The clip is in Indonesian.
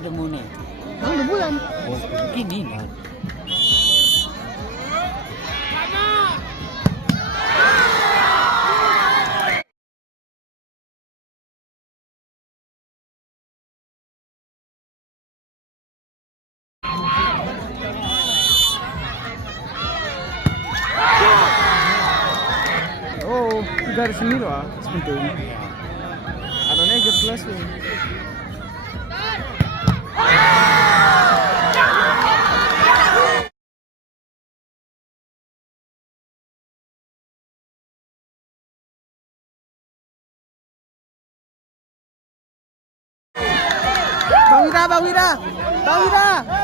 the moon eh. Udah bulan. Oh, gini lah. Oh, garis sendiri lah, penting. Ada negatif kelas nih. Bang Wira, Bang Wira, Bang Wira.